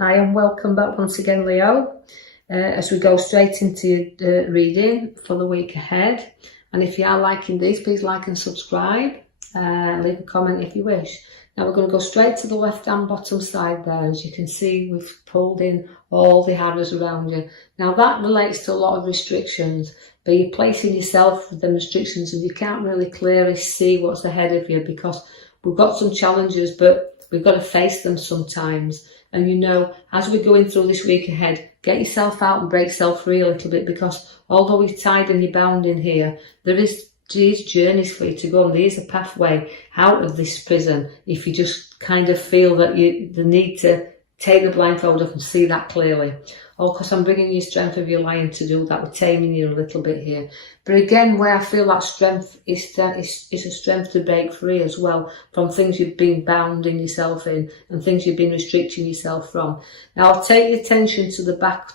Hi and welcome back once again, Leo, as we go straight into reading for the week ahead. And if you are liking these, please like and subscribe, leave a comment if you wish. Now we're going to go straight to the left hand bottom side there. As you can see, we've pulled in all the arrows around you. Now that relates to a lot of restrictions, but you're placing yourself with the restrictions and you can't really clearly see what's ahead of you because we've got some challenges, but we've got to face them sometimes. And you know, as we're going through this week ahead, get yourself out and break yourself free a little bit, because although you're tied and you're bound in here, there is these journeys for you to go, and there is a pathway out of this prison if you just kind of feel that the need to take the blindfold off and see that clearly. Or because I'm bringing you strength of your lion to do that, we're taming you a little bit here. But again, where I feel that strength is a strength to break free as well from things you've been bounding yourself in and things you've been restricting yourself from. Now I'll take your attention to the back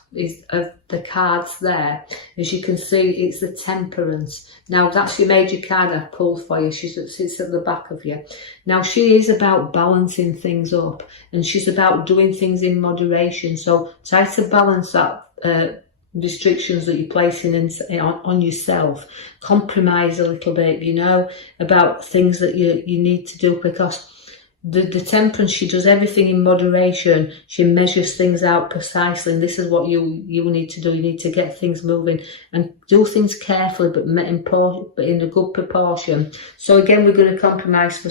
of the cards there. As you can see, it's the Temperance. Now that's your major card I've pulled for you. She sits at the back of you. Now she is about balancing things up, and she's about doing things in moderation. So try to balance that restrictions that you're placing on yourself. Compromise a little bit, you know, about things that you need to do, because the Temperance, she does everything in moderation. She measures things out precisely, and this is what you need to do. You need to get things moving and do things carefully, but in a good proportion. So again, we're going to compromise for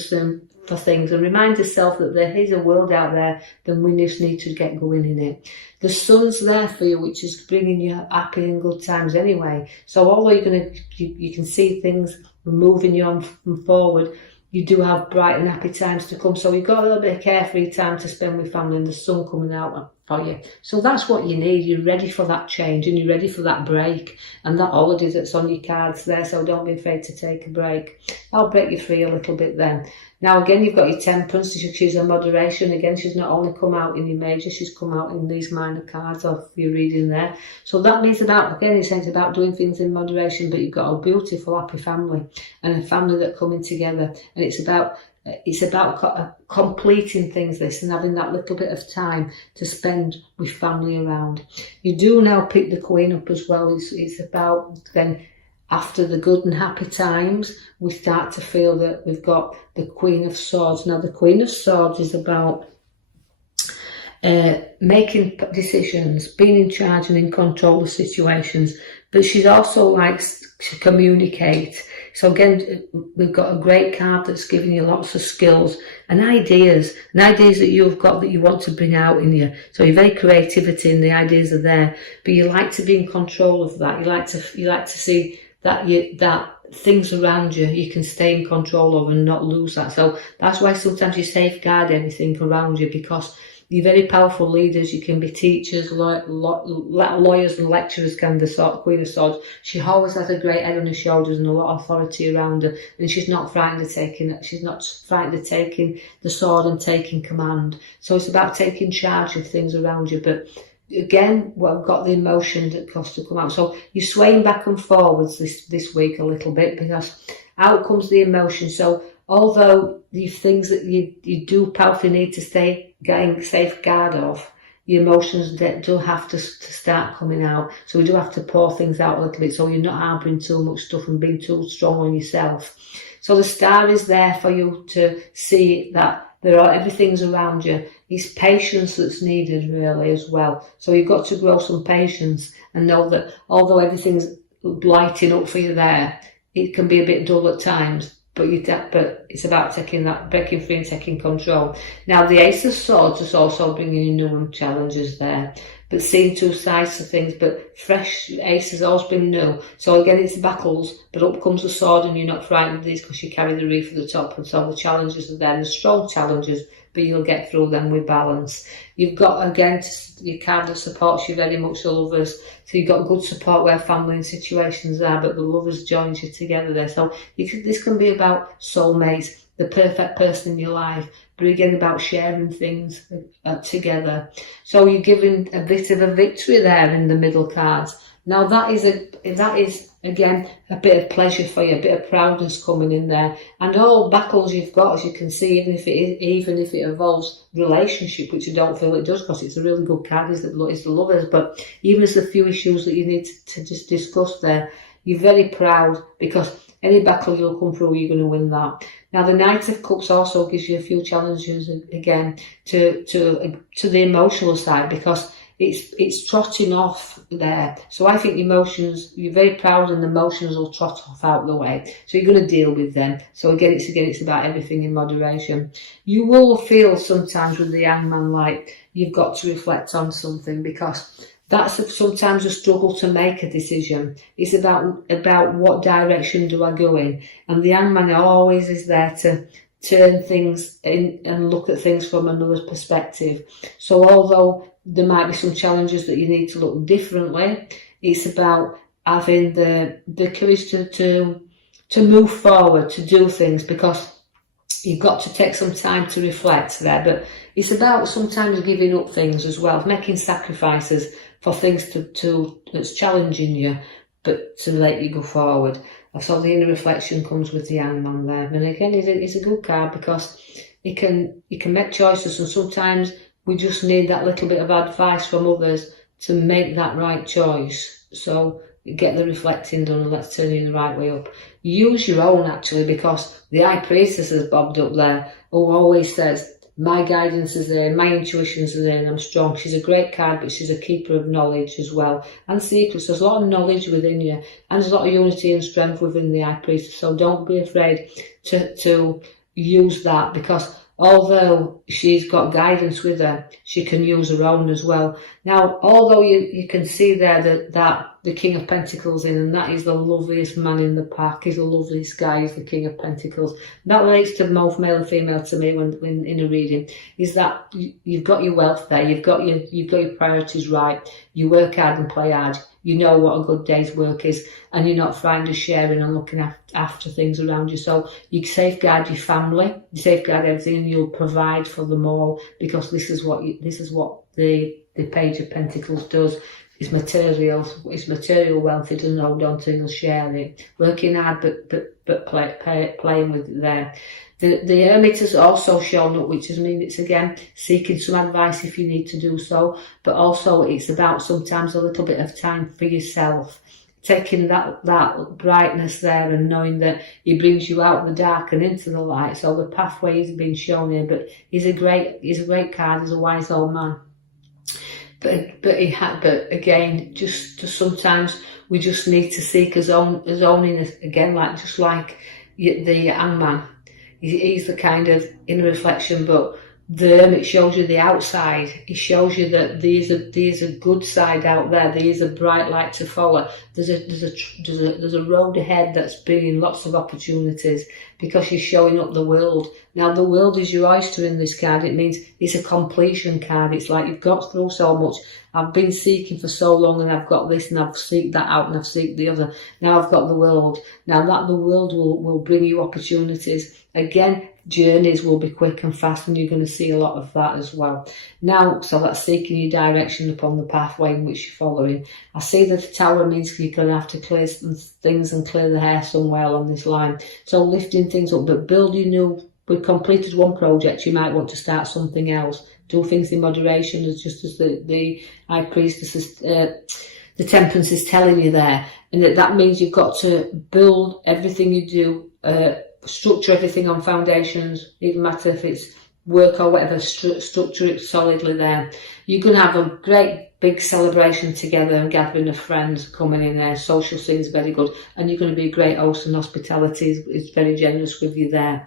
things and remind yourself that there is a world out there, then we just need to get going in it. The Sun's there for you, which is bringing you happy and good times anyway. So although you can see things moving you on forward, you do have bright and happy times to come. So you've got a little bit of carefree time to spend with family, and the sun coming out for you. So that's what you need. You're ready for that change and you're ready for that break and that holiday that's on your cards there. So don't be afraid to take a break. I'll break you free a little bit then. Now again, you've got your Temperance. She's a moderation. Again, she's not only come out in your major, she's come out in these minor cards of your reading there. So that means it's about doing things in moderation, but you've got a beautiful, happy family and a family that coming together. And it's about completing things, this, and having that little bit of time to spend with family around. You do now pick the Queen up as well. It's about then, after the good and happy times, we start to feel that we've got the Queen of Swords. Now the Queen of Swords is about making decisions, being in charge and in control of situations, but she also likes to communicate. So again, we've got a great card that's giving you lots of skills and ideas that you've got that you want to bring out in you. So you're very creativity and the ideas are there, but you like to be in control of that. You like to see that things around you can stay in control of and not lose that. So that's why sometimes you safeguard everything around you, because you're very powerful leaders. You can be teachers, lawyers and lecturers, kind of the sort of Queen of Swords. She always has a great head on her shoulders and a lot of authority around her, and she's not frightened of taking the sword and taking command. So it's about taking charge of things around you. But again, we've got the emotion that costs to come out. So you're swaying back and forwards this week a little bit, because out comes the emotion. So although these things that you do powerfully need to stay getting safeguard of, your emotions do have to start coming out. So we do have to pour things out a little bit, so you're not harbouring too much stuff and being too strong on yourself. So the Star is there for you to see that everything's around you. It's patience that's needed really as well. So you've got to grow some patience and know that although everything's lighting up for you there, it can be a bit dull at times. But it's about breaking free and taking control. Now the Ace of Swords is also bringing you new challenges there, but seeing two sides to things. But fresh Ace has always been new. So again, it's battles, but up comes the sword, and you're not frightened of these because you carry the wreath at the top. And so the challenges are there, the strong challenges, but you'll get through them with balance. You've got, again, your card that supports you very much, the Lovers. So you've got good support where family and situations are, but the Lovers joins you together there. So this can be about soulmates, the perfect person in your life, but again about sharing things together. So you're giving a bit of a victory there in the middle cards, Now that is again a bit of pleasure for you, a bit of proudness coming in there, and all battles you've got, as you can see, even if it involves relationship, which I don't feel it does, because it's a really good card, is the lovers. But even as the few issues that you need to just discuss there, you're very proud, because any battle you'll come through, you're going to win that. Now the Knight of Cups also gives you a few challenges again to the emotional side, because it's trotting off there. So I think emotions, you're very proud, and the emotions will trot off out the way. So you're going to deal with them. So again, it's about everything in moderation. You will feel sometimes with the Hangman like you've got to reflect on something, because that's sometimes a struggle to make a decision. It's about what direction do I go in, and the Hangman always is there to turn things in and look at things from another perspective. So although there might be some challenges that you need to look differently, it's about having the courage to move forward, to do things, because you've got to take some time to reflect there. But it's about sometimes giving up things as well, making sacrifices for things that's challenging you, but to let you go forward. So the inner reflection comes with the Hangman there. And again, it's a good card, because you can make choices, and sometimes we just need that little bit of advice from others to make that right choice. So get the reflecting done, and let's turn you the right way up. Use your own, actually, because the High Priestess has bobbed up there, who always says, my guidance is there, my intuitions are there, and I'm strong. She's a great card, but she's a keeper of knowledge as well, and secrets. There's a lot of knowledge within you, and there's a lot of unity and strength within the High Priestess. So don't be afraid to use that, because although she's got guidance with her, she can use her own as well. Now, although you can see there that the King of Pentacles in, and that is the loveliest man in the pack. He's the loveliest guy, he's the King of Pentacles. That relates to both male and female to me when in a reading, is that you've got your wealth there, you've got your priorities right, you work hard and play hard, you know what a good day's work is, and you're not frightened of sharing and looking after things around you. So you safeguard your family, you safeguard everything, and you'll provide for them all, because this is what the Page of Pentacles does. It's material wealth. It doesn't hold on to, you'll share it. Working hard, but playing with it there. The Hermit has also shown up, which means it's again seeking some advice if you need to do so, but also it's about sometimes a little bit of time for yourself, taking that brightness there and knowing that he brings you out of the dark and into the light. So the pathway is being shown here, but he's a great card. He's a wise old man. But again, just sometimes we just need to seek his own inner, again, just like the Hangman. He's the kind of inner reflection, but the Hermit shows you the outside. He shows you that there's a good side out there. There is a bright light to follow. There's a road ahead that's bringing lots of opportunities, because you're showing up the world. Now the world is your oyster in this card. It means it's a completion card. It's like you've got through so much. I've been seeking for so long, and I've got this, and I've seeked that out, and I've seeked the other. Now I've got the world. Now that the world will bring you opportunities. Again, journeys will be quick and fast, and you're going to see a lot of that as well. Now, so that's seeking your direction upon the pathway in which you're following. I see that the Tower means you're going to have to clear some things and clear the hair somewhere along this line. So lifting things up, but building new. We've completed one project, you might want to start something else. Do things in moderation, just as the High Priestess, the Temperance is telling you there. And that means you've got to build everything you do, structure everything on foundations, even matter if it's work or whatever, structure it solidly there. You're going to have a great big celebration together and gathering of friends coming in there. Social scene's very good, and you're going to be a great host, and hospitality is very generous with you there.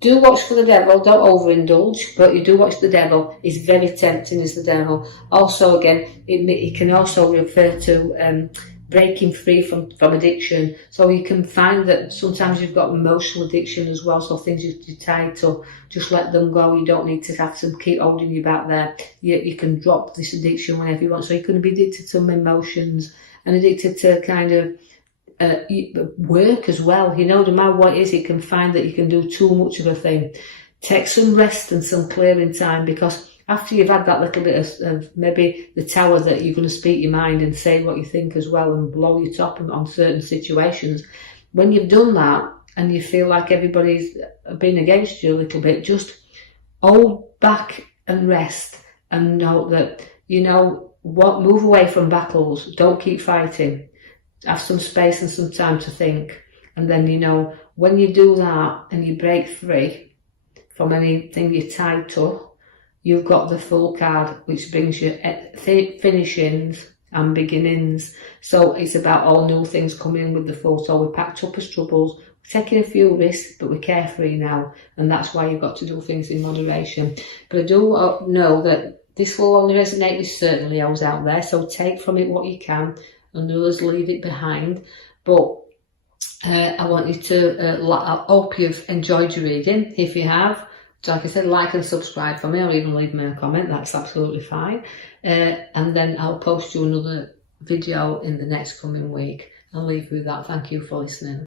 Do watch for the devil, don't overindulge, but you do watch the devil. He's very tempting as the devil. Also, again, it can also refer to breaking free from addiction. So you can find that sometimes you've got emotional addiction as well, so things you're tied to, just let them go. You don't need to have to keep holding you back there. You can drop this addiction whenever you want. So you're going to be addicted to some emotions and addicted to kind of work as well. No matter what it is, you can find that you can do too much of a thing. Take some rest and some clearing time, because after you've had that little bit of maybe the tower that you're going to speak your mind and say what you think as well and blow your top on certain situations, when you've done that and you feel like everybody's been against you a little bit, just hold back and rest and know that, you know what, move away from battles, don't keep fighting, have some space and some time to think. And then, you know, when you do that and you break free from anything you're tied to, you've got the Fool card, which brings you finishings and beginnings. So it's about all new things coming in with the Fool. So we're packed up as troubles, we're taking a few risks, but we're carefree now. And that's why you've got to do things in moderation. But I do know that this will only resonate with certain Leos out there. So take from it what you can, and others leave it behind. But I want you to, I hope you've enjoyed your reading. If you have, like I said, like and subscribe for me, or even leave me a comment, that's absolutely fine. And then I'll post you another video in the next coming week. I'll leave you with that. Thank you for listening.